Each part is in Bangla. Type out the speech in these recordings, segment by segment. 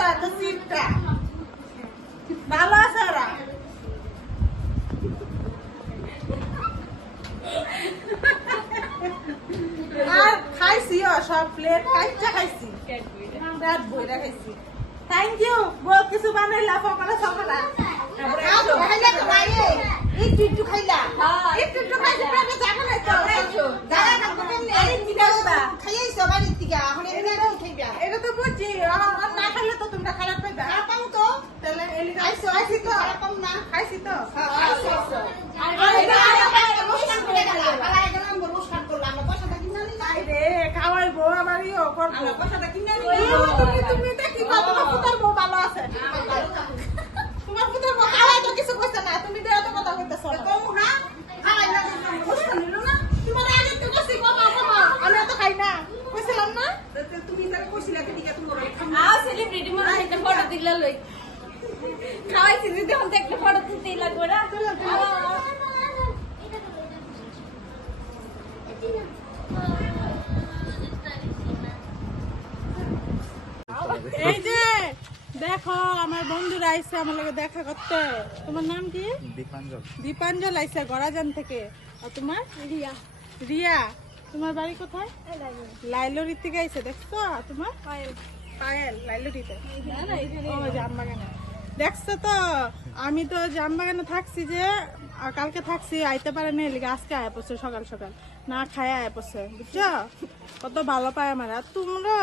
তো এত সিটটা ভালো আছে ওরা আর খাইছিও সব প্লেট খাইছি রাত বইরা খাইছি থ্যাংক ইউ বহুত কিছু বানাইলা পকোড়া সকোড়া একটু খাইলা একটু খাইছি প্রাণে যাবো না তো দাদা কাকু কেমনে খাইয়াইছো বাড়ির থেকে এখন এটা তো বুঝছি না খাইলে তো তোমরা খারাপ পাইবা পাও তো তাহলে খাইছো খাইছি তো না খাইছি তো খাওয়াইবো আবার ইও করবো তুমি দেখি তোমার পুতার বউ ভালো আছে তোমার পুতার বউ খাওয়াই তো কিছু কইছে না তুমি তো এত কথা কইতেছ না তোমার আগে তো কইছি বাবা আমি এত খাই না কইছিলাম না তুমি তার কইছিলা কি দিকে তুমি সেলিব্রিটি মনে হয় একটা ফটো দিলা লই খাওয়াইছি যদি হন একটা ফটো তুলতেই লাগবে না এই যে দেখো আমার বন্ধুরা আইছে আমার লগে দেখা করতে তোমার নাম কি দীপাঞ্জল আইছে গড়াজান থেকে আর তোমার রিয়া রিয়া তোমার বাড়ি কোথায় লাইলরির থেকে আইছে দেখছো তোমার পায়েল লাইলরিতে জামবাগানে দেখছো তো আমি তো জামবাগানে থাকছি যে কালকে থাকছি আইতে পারে না এলিগে আজকে আয়া পড়ছে সকাল সকাল না খায় আয়া পড়ছে বুঝছো কত ভালো পায় আমার আর তোমরা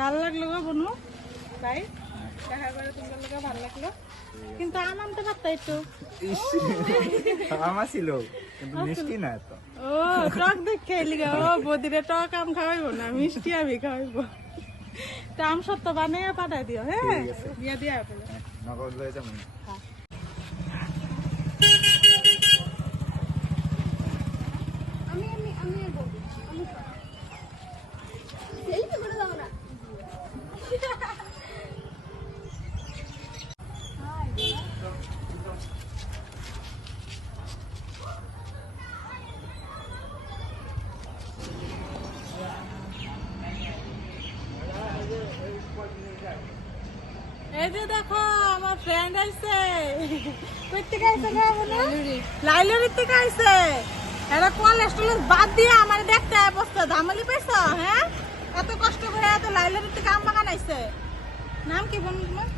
ভালো লাগলো গো বনু ভাই দেখা করে তোমার লোক ভালো লাগলো কিন্তু আনতে পারতা একটু আমার ছিল কিন্তু মিষ্টি না তো ও টক দেখে এলিগে ও বদিরে টক আম খাওয়াইবো না মিষ্টি আমি খাওয়াইবো তা আম সত্য বানিয়ে পাঠাই দিও হ্যাঁ দিয়ে দিয়া নগদ লয়ে যাবো এই যে দেখো আমার ফ্রেন্ড আইছে কই থেকে আইছে গো বলো লাইলরির থেকে আইছে এরা কোলেস্ট্রল বাদ দিয়ে আমার দেখতে অবস্থা ধামালি পাইছো হ্যাঁ এত কষ্ট করে এত লাইলরির থেকে আম বাগান আইছে নাম কি বলুন তোমার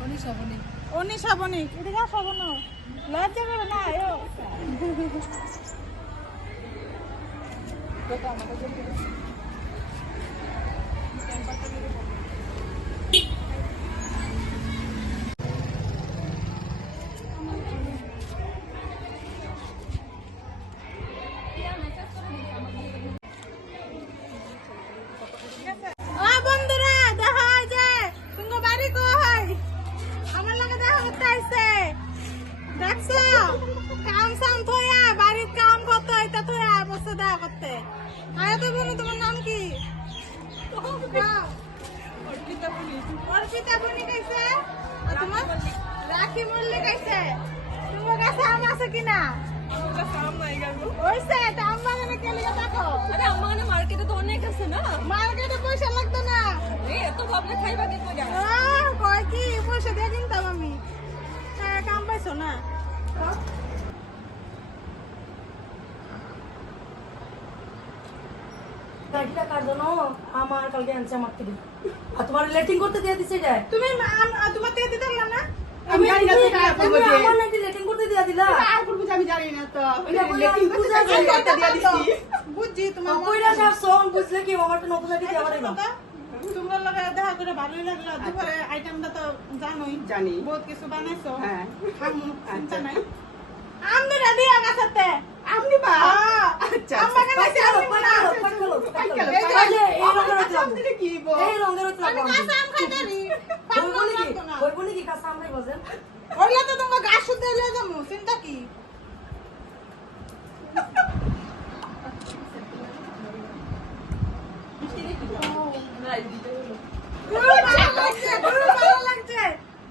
অনিশা বণিক এদিকে আসো বনু লজ্জা করে না আয়ো দেখো আমাকে তোমার নাম কি অর্পিতা বণিক আইছে আর তোমার রাখি মল্লিক আইছে তোমার কাছে আম আছে কিনা ওইছে তা আম বাগানে কে লিগে দেখো আরে আম বাগানে মার্কেটে তো অনেক আছে না মার্কেটে পয়সা লাগতো না এত ভাবনা খাইবা কি কই জানো কয় কি পয়সা দিয়ে কিনতাম আমি কাম পাইছো না গাড়িটা কার জন্য আমার কালকে আনছে আমার থেকে আর তোমার লেটিং করতে দিয়ে দিছে যায় তুমি তোমার থেকে দিতে পারলাম না আমি জানি না তো কার করব যে আমার নাকি লেটিং করতে দিয়ে দিলা আর করব আমি জানি না তো লেটিং করতে দিয়ে দিছি বুঝছি তোমার কইরা সব সং বুঝলে কি আমার তো নতুন দিতে আবার না তোমরা লাগে দেখা করে ভালোই লাগলো দুপুরে আইটেমটা তো জানোই জানি বহুত কিছু বানাইছো হ্যাঁ খামু চিন্তা নাই আমনে রেডি আগাছতে আপনি বা আচ্ছা আমাকে নাকি কি এই রঙের আমি কাঁচা আম খাইতারি কইবনি কি কাঁচা আমরাই বলেন ওইলা তো তোমার গাছ শুতে লয়ে যামু চিন্তা কি ভালো লাগছে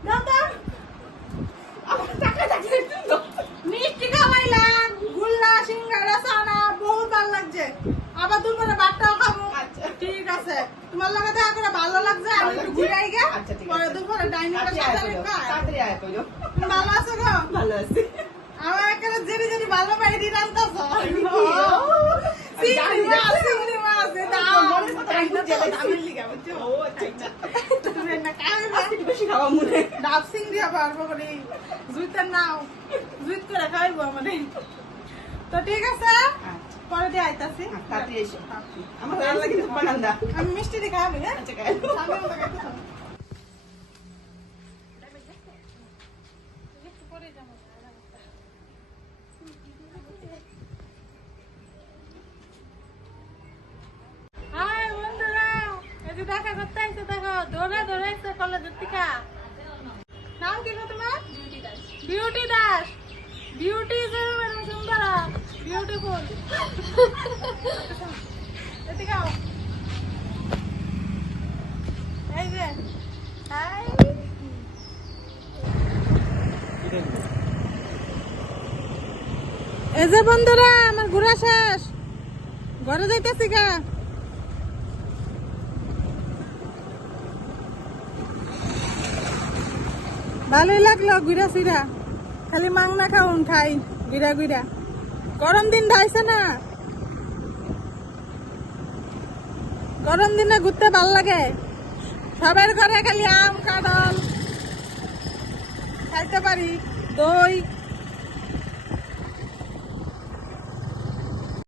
দাদা আমার টাকা লাগছে মিষ্টি খাওয়াইলাম গুল্লা সিঙ্গারা সানা বহুত ভালো লাগছে আবার দুপুরে ভাতটাও খাবো ঠিক আছে তোমার লগে দেখা করে ভালো লাগছে আমি তাড়াতাড়ি আয় কইলো। তুমি ভালো আছো গো? ভালো আছি। আমার এখানে জেরি জেরি ভালো বাইরে রান্তাছো। আমি জানি চিংড়ি না। মাছ, চিংড়ি মাছ, এ দাও। মনের কথা আমি বুঝে গেছি। দামের লিগা, বুঝছো? ও আচ্ছা। তুমি না খাবে। একটু বেশি খাওয়া মনে। ডাব চিংড়ি আবার অল্প করে জুইতের নাও, জুইত করে খাইবো আমারে। তো ঠিক আছে, পরে দিয়ে আইতাছি। তাড়াতাড়ি এসো। আমার ভালো লাগে তো বানান্দা। আমি মিষ্টি দিয়ে খাবি, হ্যাঁ? আচ্ছা খাই। সামনে মতো খাইতেছো। হাই বন্ধুরা, এই যে দেখা করতে আইছে, দেখো দৌড়ে দৌড়ে আইছে কলেজের থেকে। নাম কি গো তোমার? Beauty Das. Beauty is madam Sundara, beautiful. এদিকে আও। এই যে হাই। এই যে বন্ধুরা, আমার ঘোরা শেষ, ঘরে যাইতেছি গা। ভালোই লাগলো ঘুরা ফিরা, খালি মাংনা খাউন খাই ঘুরা ঘুরা। গরম দিন ঢাইছে না, গরম দিনে ঘুরতে ভাল লাগে। সবার ঘরে খালি আম কাঁঠাল খাইতে পারি, দই